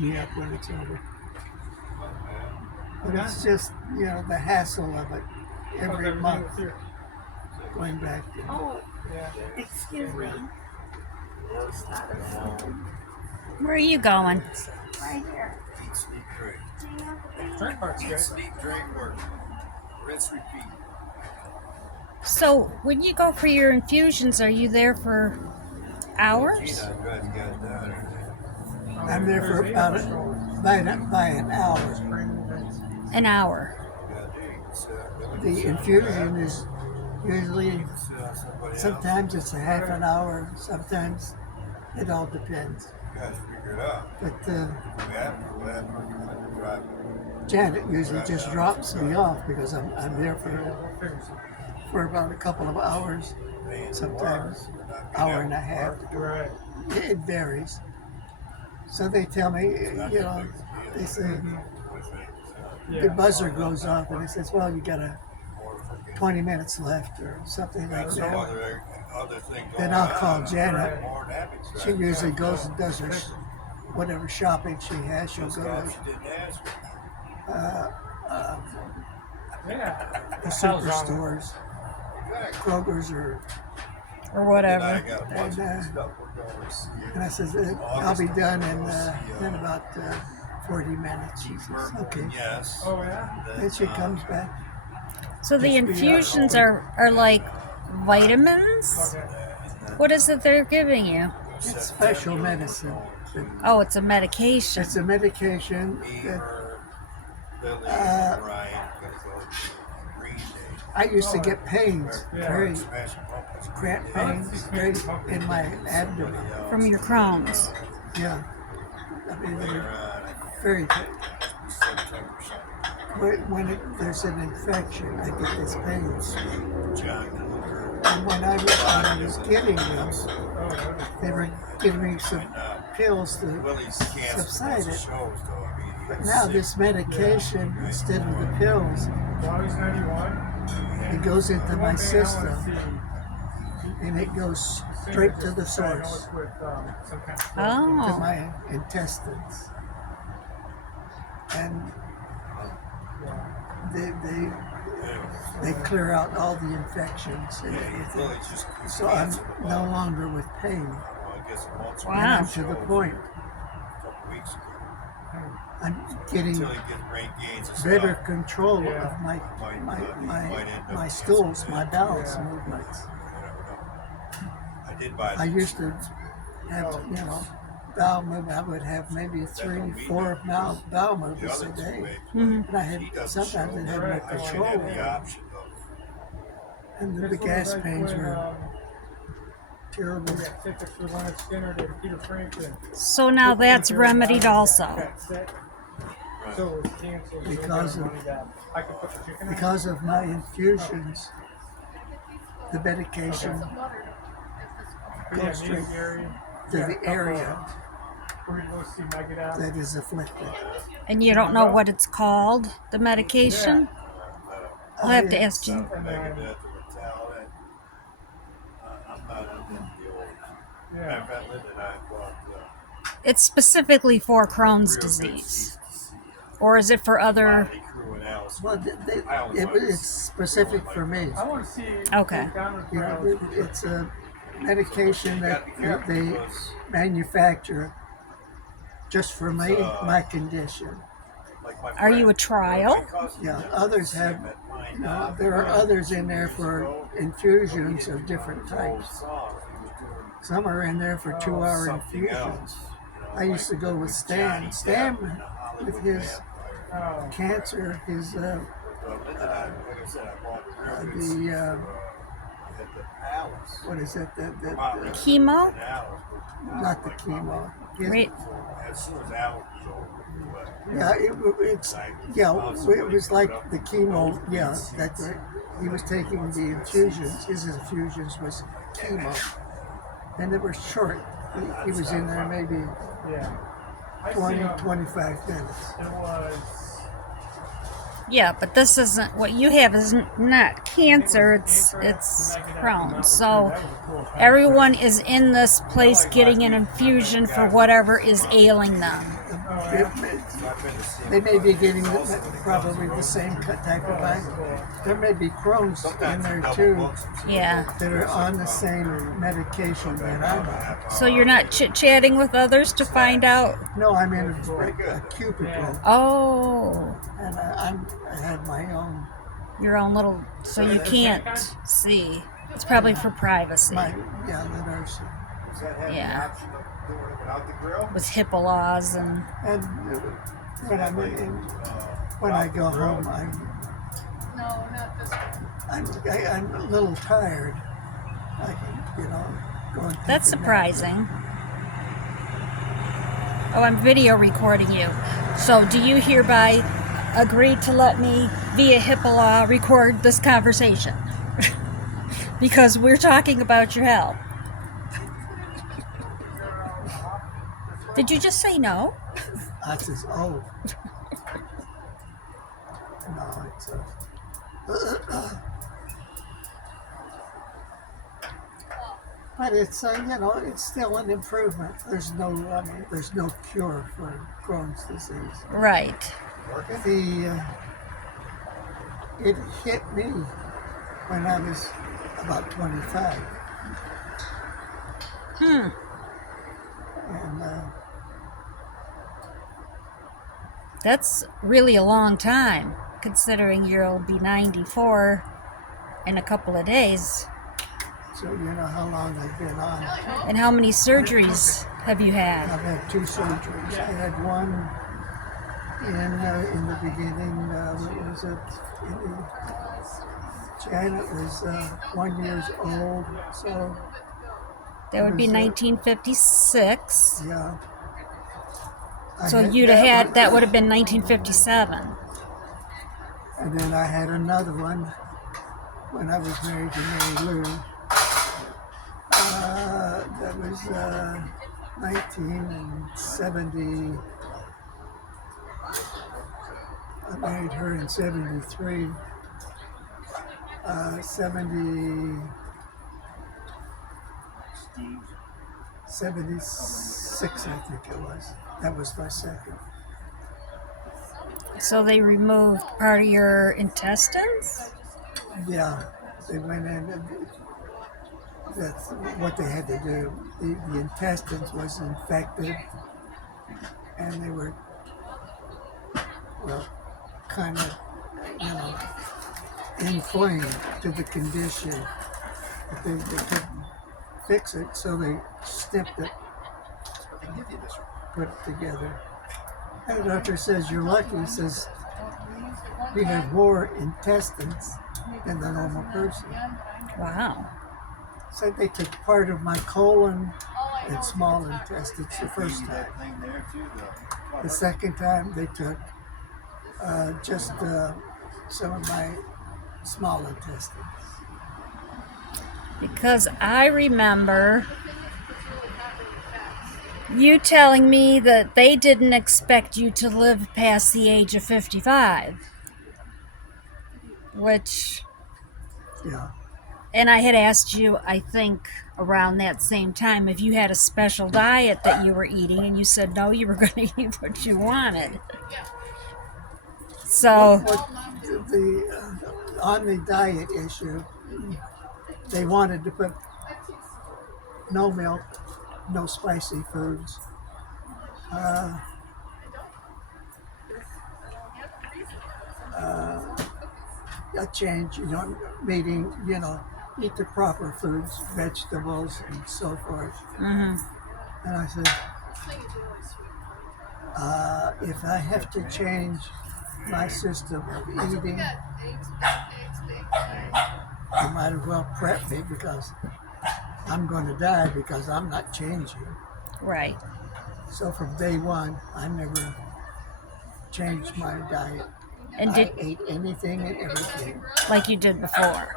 me up when it's over. But it's just, the hassle of it every month going back. Oh, excuse me. Where are you going? Right here. Eat, sleep, drink. Drink part's Eat, good. sleep, drink, work. Rinse, repeat. So, when you go for your infusions, are you there for hours? I'm glad you guys down here. I'm there for about by an hour. An hour. The infusion is usually, sometimes it's a half an hour, sometimes it all depends. You guys figure it out. But Right. Janet usually just drops me off because I'm there for about a couple of hours, sometimes hour and a half. Right. It varies. So they tell me, they say the buzzer goes off and it says, well, you got 20 minutes left or something like Some that. other thing going Then I'll call on. Janet. More than happy. She usually goes and does her whatever shopping she has. She'll go Stuff to she didn't ask for. the superstores, Kroger's or whatever. and I says, I'll be done in about 40 minutes. She says, okay. Yes. Oh, yeah? Then she comes back. So the infusions are like vitamins? What is it they're giving you? It's special medicine. Oh, it's a medication. It's a medication that I used to get pains, very cramp pains, very in my abdomen. From your Chrones. Yeah, I mean they're very good. When there's an infection, I get this pain. And when I was getting them, they were giving me some pills to subside it. But now this medication, instead of the pills, it goes into my system and it goes straight to the source, to Oh. my intestines. And they clear out all the infections and everything. So I'm no longer with pain. And Wow. I'm to the point. I'm getting better control of my stools, my bowels movements. I used to have, bowel movement. I would have maybe 3, 4 bowel movements a day. And I had sometimes I had no control over them. And the gas pains were terrible. So now that's remedied also. Because of my infusions, the medication goes straight to the area that is afflicted. And you don't know what it's called, the medication? I'll have to ask you. It's specifically for Crohn's disease. Or is it for other? Well, it's specific for me. Okay. It's a medication that they manufacture just for my condition. Are you a trial? Yeah, others have, there are others in there for infusions of different types. Some are in there for 2-hour infusions. I used to go with Stan. Stan, with his cancer, his what is it? Chemo? Not the chemo. Right. Yeah, it was like the chemo. Yeah, that's right. He was taking the infusions. His infusions was chemo, and they were short. He was in there maybe 20, 25 minutes. Yeah, but this isn't what you have. Is not cancer. It's Crohn's. So everyone is in this place getting an infusion for whatever is ailing them. They may be getting probably the same type of eye. There may be Chrones in there too Yeah. that are on the same medication that I'm on. So you're not chit-chatting with others to find out? No, I'm in a cubicle, Oh, and I have my own. your own little, so you can't see. It's probably for privacy. The nurse. Yeah. With HIPAA laws and And when I go home, I'm a little tired. I can, go and take that's a nap. surprising. Oh, I'm video recording you. So do you hereby agree to let me, via HIPAA law, record this conversation? Because we're talking about your health. Did you just say no? I says, oh. No, it's but it's it's still an improvement. There's no cure for Crohn's disease. Right. It hit me when I was about 25. And That's really a long time, considering you'll be 94 in a couple of days. so you know how long I've been on. And how many surgeries have you had? I've had 2 surgeries. I had one in the beginning. What was it? Janet was 1 year old, so That would be was, 1956. yeah. So you'd have had, that would have been 1957. And then I had another one when I was married to Mary Lou. That was 1970. I married her in 73. 76, I think it was. That was my second. So they removed part of your intestines? Yeah, they went in. That's what they had to do. The intestines was infected, and they were, kind of, inflamed to the condition. But they couldn't fix it, so they snipped it, put it together. And the doctor says, "You're lucky." He says, "You have more intestines than the normal person." Wow. Said they took part of my colon and small intestines the first time. The second time they took just some of my small intestines. Because I remember you telling me that they didn't expect you to live past the age of 55. Which, Yeah. and I had asked you, I think, around that same time, if you had a special diet that you were eating, and you said no, you were going to eat what you wanted. So, On the diet issue, they wanted to put no milk, no spicy foods. A change, meaning, eat the proper foods, vegetables, and so forth. And I said, if I have to change my system of eating, you might as well prep me, because I'm going to die, because I'm not changing. right. So from day one, I never changed my diet. And I ate anything and everything. like you did before.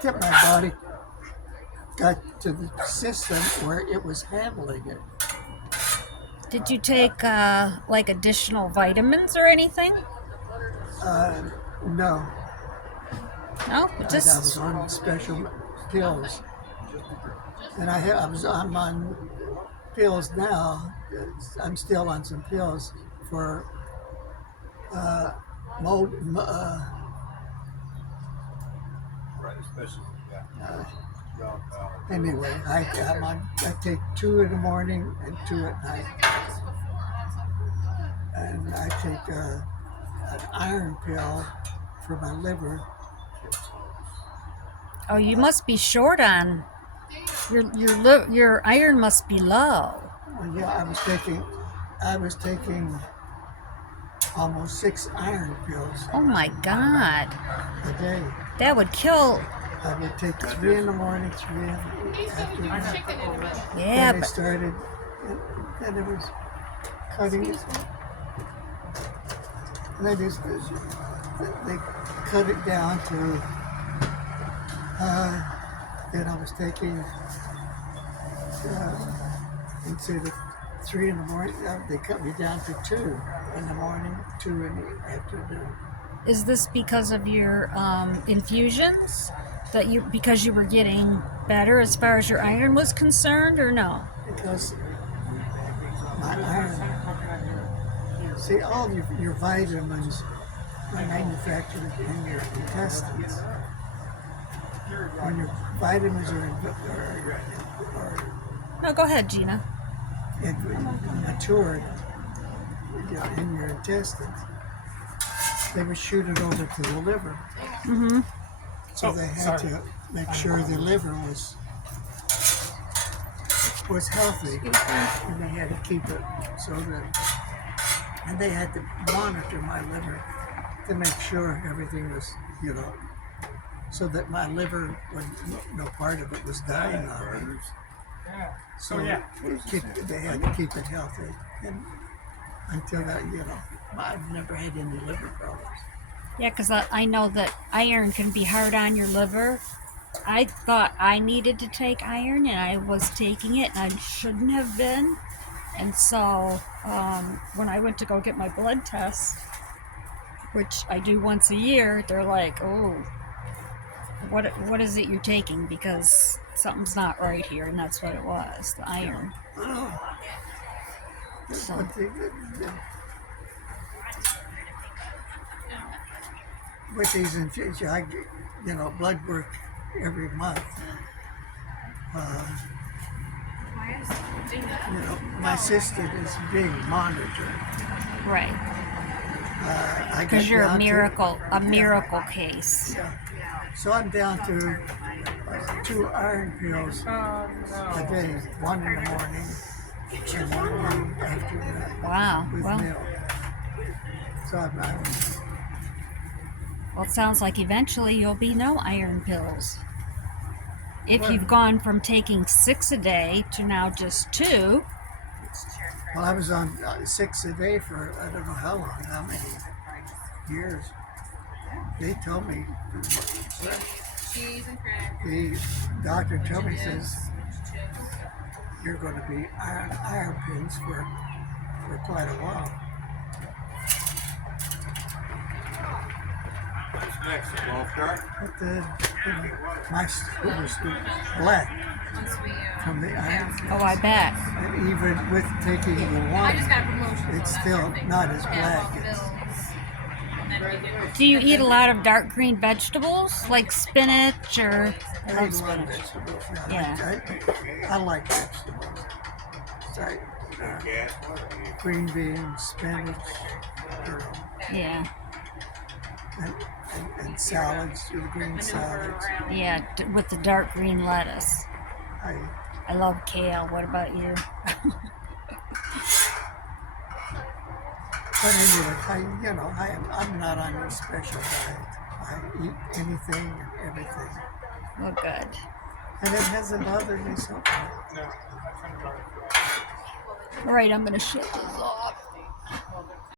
Till my body got to the system where it was handling it. Did you take like additional vitamins or anything? No, No, I was just on special pills, and I'm on pills now. I'm still on some pills for mold. Right, especially Anyway, I take 2 in the morning and 2 at night, and I take an iron pill for my liver. Oh, you must be short on your iron must be low. Well, yeah, I was taking almost 6 iron pills Oh my God, a day. that would kill. I would take 3 in the morning, 3 in the afternoon. Yeah, Then it but started, and it was cutting. And they cut it down to. Then I was taking instead of 3 in the morning, they cut me down to 2 in the morning, 2 in the afternoon. is this because of your infusions because you were getting better as far as your iron was concerned, or no? Because my iron, see, all your vitamins are manufactured in your intestines. When your vitamins are No, go ahead, Gina. matured in your intestines, they would shoot it over to the liver. Mm-hmm. So they had to make sure the liver was healthy, and they had to keep it so that, and they had to monitor my liver to make sure everything was, so that my liver, no part of it was dying on me. So they had to keep it healthy, and until that, I've never had any liver problems. Yeah, because I know that iron can be hard on your liver. I thought I needed to take iron, and I was taking it, and I shouldn't have been. And so when I went to go get my blood test, which I do once a year, they're like, "Oh, what is it you're taking? Because something's not right here," and that's what it was, the iron. So, But with these infusions, I get, blood work every month. My sister is being monitored. right, I because get you're down a miracle case. Yeah. So I'm down to 2 iron pills a day, 1 in the morning and 1 in the afternoon Wow. with Well, milk. So well, it sounds like eventually you'll be no iron pills. If Well- you've gone from taking 6 a day to now just 2. well, I was on 6 a day for I don't know how long, how many years. They told me, the doctor told me, says, you're going to be iron pins for quite a while. What's next? A golf cart? But my skin was black from the iron. Oh, I bet. And even with taking the one, it's still not as black as. Do you eat a lot of dark green vegetables like spinach or? I love vegetables. Yeah. I like vegetables. Green beans, spinach, Yeah, and salads, green salads. yeah, with the dark green lettuce. I love kale. What about you? But anyway, I'm not on any special diet. I eat anything and everything, Well, good. and it hasn't bothered me so far. All right, I'm gonna shut this off.